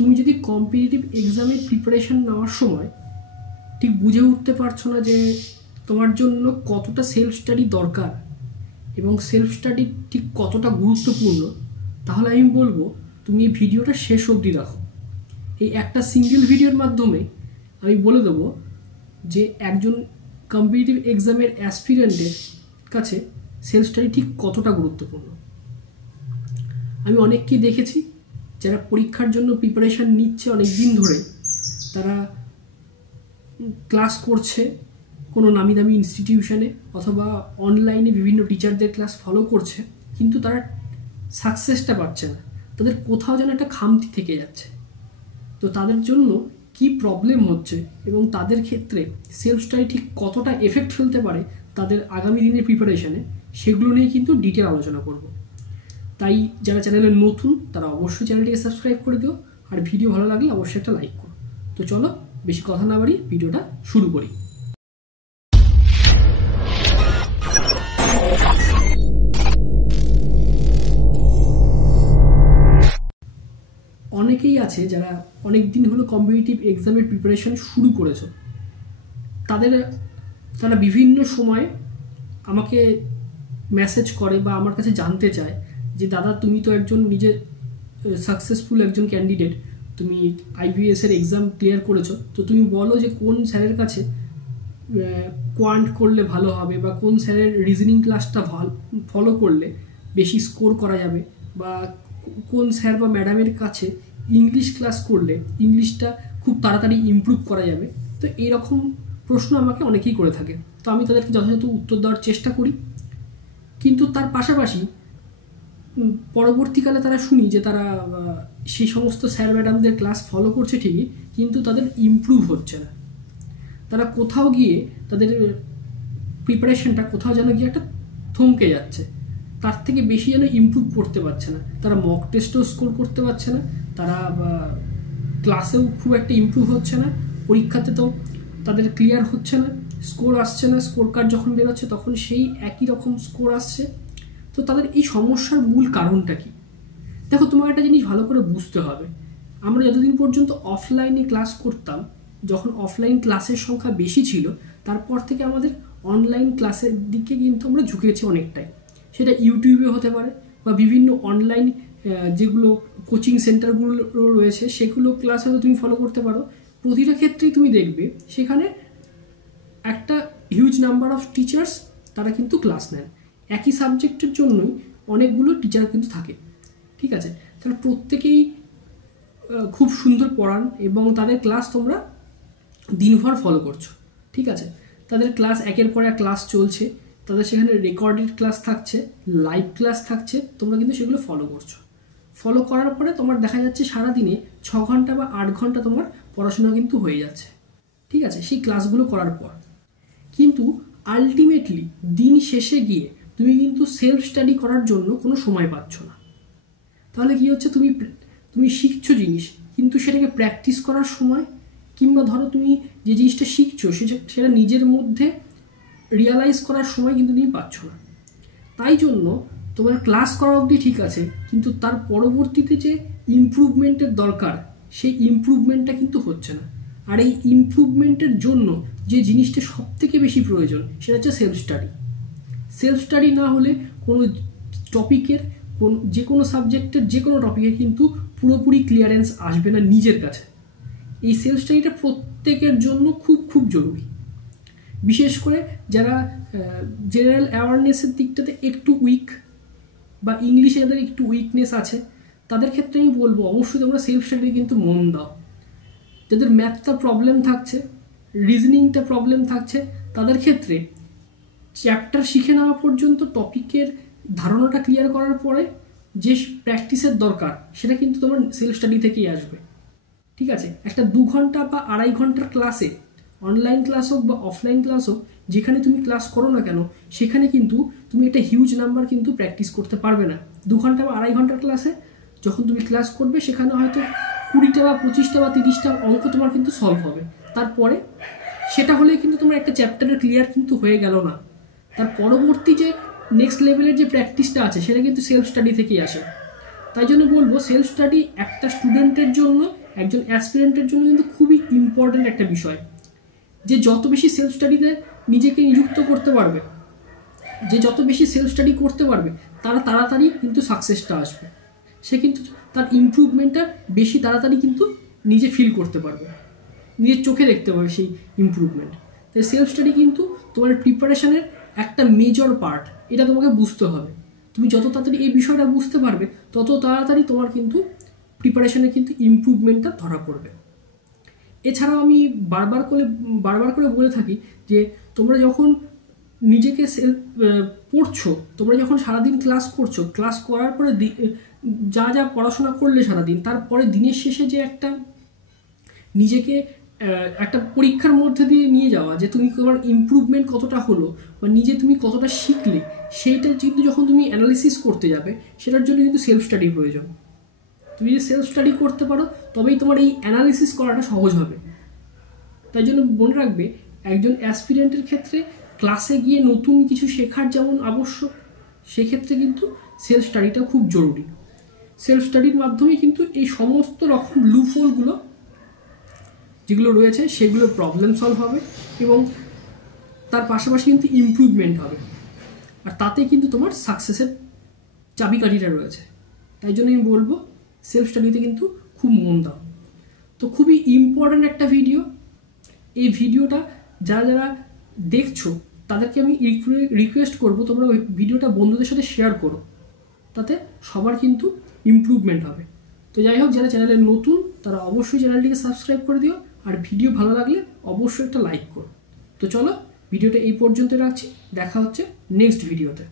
তুমি যদি কম্পিটিটিভ এক্সামের প্রিপারেশন নেওয়ার সময় ঠিক বুঝে উঠতে পারছো না যে তোমার জন্য কতটা সেলফ স্টাডি দরকার এবং সেলফ স্টাডি ঠিক কতটা গুরুত্বপূর্ণ, তাহলে আমি বলবো তুমি এই ভিডিওটা শেষ অবধি দেখো। এই একটা সিঙ্গেল ভিডিওর মাধ্যমে আমি বলে দেবো যে একজন কম্পিটিটিভ এক্সামের অ্যাসপিরেন্টের কাছে সেলফ স্টাডি ঠিক কতটা গুরুত্বপূর্ণ। আমি অনেককেই দেখেছি যারা পরীক্ষার জন্য প্রিপারেশান নিচ্ছে অনেক দিন ধরে, তারা ক্লাস করছে কোনো নামি দামি ইনস্টিটিউশনে অথবা অনলাইনে বিভিন্ন টিচারদের ক্লাস ফলো করছে, কিন্তু তারা সাকসেসটা পাচ্ছে না, তাদের কোথাও যেন একটা খামতি থেকে যাচ্ছে। তো তাদের জন্য কি প্রবলেম হচ্ছে এবং তাদের ক্ষেত্রে সেলফ স্টাডি ঠিক কতটা এফেক্ট ফেলতে পারে তাদের আগামী দিনের প্রিপারেশানে, সেগুলো নিয়ে কিন্তু ডিটেল আলোচনা করব। তাই যারা চ্যানেলে নতুন তারা অবশ্যই চ্যানেলটিকে সাবস্ক্রাইব করে দিও, আর ভিডিও ভালো লাগলে অবশ্যই একটা লাইক করো। তো চলো বেশি কথা না বাড়িয়ে ভিডিওটা শুরু করি। অনেকেই আছে যারা অনেক দিন হলো কম্পিটিটিভ এক্সামের প্রিপারেশন শুরু করেছে, তারা বিভিন্ন সময় আমাকে মেসেজ করে বা আমার কাছে জানতে চায় যে দাদা তুমি তো একজন নিজে সাকসেসফুল একজন ক্যান্ডিডেট, তুমি আইবিএসের এক্সাম ক্লিয়ার করেছো, তো তুমি বলো যে কোন স্যারের কাছে কোয়ান্ট করলে ভালো হবে বা কোন স্যারের রিজনিং ক্লাসটা ফলো করলে বেশি স্কোর করা যাবে, বা কোন স্যার বা ম্যাডামের কাছে ইংলিশ ক্লাস করলে ইংলিশটা খুব তাড়াতাড়ি ইমপ্রুভ করা যাবে। তো এইরকম প্রশ্ন আমাকে অনেকেই করে থাকে, তো আমি তাদেরকে যথাযথ উত্তর দেওয়ার চেষ্টা করি। কিন্তু তার পাশাপাশি পরবর্তীকালে তারা শুনি যে তারা সেই সমস্ত স্যার ম্যাডামদের ক্লাস ফলো করছে ঠিকই, কিন্তু তাদের ইমপ্রুভ হচ্ছে না। তারা কোথাও গিয়ে তাদের প্রিপারেশনটা কোথাও যেন গিয়ে একটা থমকে যাচ্ছে, তার থেকে বেশি যেন ইমপ্রুভ করতে পারছে না। তারা মক টেস্টেও স্কোর করতে পারছে না, তারা ক্লাসেও খুব একটা ইমপ্রুভ হচ্ছে না, পরীক্ষাতে তো তাদের ক্লিয়ার হচ্ছে না, স্কোর আসছে না, স্কোর কার্ড যখন বেরোচ্ছে তখন সেই একই রকম স্কোর আসছে। তো তাদের এই সমস্যার মূল কারণটা কি? দেখো, তোমার একটা জিনিস ভালো করে বুঝতে হবে। আমরা যতদিন পর্যন্ত অফলাইনে ক্লাস করতাম, যখন অফলাইন ক্লাসের সংখ্যা বেশি ছিল, তারপর থেকে আমাদের অনলাইন ক্লাসের দিকে কিন্তু আমরা ঝুঁকে গেছি অনেকটাই। সেটা ইউটিউবে হতে পারে বা বিভিন্ন অনলাইন যেগুলো কোচিং সেন্টারগুলো রয়েছে সেগুলো ক্লাস হয়তো তুমি ফলো করতে পারো। প্রতিটা ক্ষেত্রেই তুমি দেখবে সেখানে একটা হিউজ নাম্বার অফ টিচার্স তারা কিন্তু ক্লাস নেন। একই সাবজেক্টের জন্যই অনেকগুলো টিচার কিন্তু থাকে, ঠিক আছে? তারা প্রত্যেকেই খুব সুন্দর পড়ান এবং তাদের ক্লাস তোমরা দিনভর ফলো করছো, ঠিক আছে? তাদের ক্লাস একের পর এক ক্লাস চলছে, তাদের সেখানে রেকর্ডেড ক্লাস থাকছে, লাইভ ক্লাস থাকছে, তোমরা কিন্তু সেগুলো ফলো করছো। ফলো করার পরে তোমার দেখা যাচ্ছে সারাদিনে 6 ঘন্টা বা 8 ঘন্টা তোমার পড়াশোনা কিন্তু হয়ে যাচ্ছে, ঠিক আছে, সেই ক্লাসগুলো করার পর। কিন্তু আলটিমেটলি দিন শেষে গিয়ে তুমি কিন্তু সেলফ স্টাডি করার জন্য কোনো সময় পাচ্ছ না। তাহলে কি হচ্ছে, তুমি শিখছো জিনিস, কিন্তু সেটাকে প্র্যাকটিস করার সময়, কিংবা ধরো তুমি যে জিনিসটা শিখছো সেটা নিজের মধ্যে রিয়ালাইজ করার সময় কিন্তু তুমি পাচ্ছ না। তাই জন্য তোমার ক্লাস করা অবধি ঠিক আছে, কিন্তু তার পরবর্তীতে যে ইমপ্রুভমেন্টের দরকার সেই ইমপ্রুভমেন্টটা কিন্তু হচ্ছে না। আর এই ইমপ্রুভমেন্টের জন্য যে জিনিসটা সব থেকে বেশি প্রয়োজন সেটা হচ্ছে সেলফ স্টাডি। সেলফ স্টাডি না হলে কোনো টপিকের যে কোনো সাবজেক্টের যে কোনো টপিকে কিন্তু পুরোপুরি ক্লিয়ারেন্স আসবে না নিজের কাছে। এই সেলফ স্টাডিটা প্রত্যেকের জন্য খুব খুব জরুরি। বিশেষ করে যারা জেনারেল অ্যাওয়ারনেসের দিকটাতে একটু উইক বা ইংলিশে যাদের একটু উইকনেস আছে, তাদের ক্ষেত্রে আমি বলবো অবশ্যই তোমরা সেলফ স্টাডি কিন্তু মন দাও। যাদের ম্যাথটা প্রবলেম থাকছে, রিজনিংটা প্রবলেম থাকছে, তাদের ক্ষেত্রে চ্যাপ্টার শিখে নেওয়া পর্যন্ত টপিকের ধারণাটা ক্লিয়ার করার পরে যে প্র্যাকটিসের দরকার সেটা কিন্তু তোমার সেলফ স্টাডি থেকেই আসবে, ঠিক আছে? একটা 2 ঘন্টা বা 2.5 ঘন্টার ক্লাসে, অনলাইন ক্লাস হোক বা অফলাইন ক্লাস হোক, যেখানে তুমি ক্লাস করো না কেন, সেখানে কিন্তু তুমি একটা হিউজ নাম্বার কিন্তু প্র্যাকটিস করতে পারবে না। 2 ঘন্টা বা 2.5 ঘন্টার ক্লাসে যখন তুমি ক্লাস করবে, সেখানে হয়তো 20টা বা 25টা বা 30টা অঙ্ক তোমার কিন্তু সলভ হবে। তারপরে সেটা হলে কিন্তু তোমার একটা চ্যাপ্টারের ক্লিয়ার কিন্তু হয়ে গেল না। তার পরবর্তী যে নেক্সট লেভেলের যে প্র্যাকটিসটা আছে সেটা কিন্তু সেলফ স্টাডি থেকেই আসে। তাই জন্য বলবো সেলফ স্টাডি একটা স্টুডেন্টের জন্য একজন অ্যাসপিরেন্টের জন্য কিন্তু খুবই ইম্পর্ট্যান্ট একটা বিষয়, যে যত বেশি সেলফ স্টাডিতে নিজেকে নিযুক্ত করতে পারবে, যে যত বেশি সেলফ স্টাডি করতে পারবে, তারা তাড়াতাড়ি কিন্তু সাকসেসটা আসবে। সে কিন্তু তার ইমপ্রুভমেন্টটা বেশি তাড়াতাড়ি কিন্তু নিজে ফিল করতে পারবে, নিজের চোখে দেখতে পাবে সেই ইমপ্রুভমেন্ট। তাই সেলফ স্টাডি কিন্তু তোমার প্রিপারেশনের একটা মেজর পার্ট, এটা তোমাকে বুঝতে হবে। তুমি যত তাড়াতাড়ি এই বিষয়টা বুঝতে পারবে, তত তাড়াতাড়ি তোমার কিন্তু প্রিপারেশনে কিন্তু ইমপ্রুভমেন্টটা ধরা পড়বে। এছাড়াও আমি বারবার করে বলে থাকি যে তোমরা যখন নিজেকে পড়ছো, তোমরা যখন সারাদিন ক্লাস করছো, ক্লাস করার পরে যা যা পড়াশোনা করলে সারাদিন, তারপরে দিনের শেষে যে একটা নিজেকে একটা পরীক্ষার মধ্যে দিয়ে নিয়ে যাওয়া, যে তুমি তোমার ইমপ্রুভমেন্ট কতটা হলো বা নিজে তুমি কতটা শিখলে, সেইটা কিন্তু যখন তুমি অ্যানালিসিস করতে যাবে, সেটার জন্য কিন্তু সেলফ স্টাডি প্রয়োজন। তুমি যদি সেলফ স্টাডি করতে পারো, তবেই তোমার এই অ্যানালিসিস করাটা সহজ হবে। তাই জন্য মনে রাখবে, একজন অ্যাসপিরেন্টের ক্ষেত্রে ক্লাসে গিয়ে নতুন কিছু শেখার যেমন আবশ্যক, সেক্ষেত্রে কিন্তু সেলফ স্টাডিটা খুব জরুরি। সেলফ স্টাডির মাধ্যমে কিন্তু এই সমস্ত রকম লুপহোলগুলো যেগুলো রয়েছে, সেগুলো প্রবলেম সলভ হবে এবং তার পাশাপাশি কিন্তু ইমপ্রুভমেন্ট হবে, আর তাতে কিন্তু তোমার সাকসেসের চাবিকাঠিটা রয়েছে। তাই জন্য আমি বলবো, সেলফ স্টাডিতে কিন্তু খুব মন দাও। তো খুবই ইম্পর্ট্যান্ট একটা ভিডিও। এই ভিডিওটা যারা যারা দেখছো, তাদেরকে আমি রিকোয়েস্ট করবো, তোমরা ওই ভিডিওটা বন্ধুদের সাথে শেয়ার করো, তাতে সবার কিন্তু ইমপ্রুভমেন্ট হবে। তো যাই হোক, যারা চ্যানেলে নতুন, তারা অবশ্যই চ্যানেলটিকে সাবস্ক্রাইব করে দিও, আর ভিডিও ভালো লাগলে অবশ্যই একটা লাইক করো। তো চলো, ভিডিওটা এই পর্যন্ত রাখছি, দেখা হচ্ছে নেক্সট ভিডিওতে।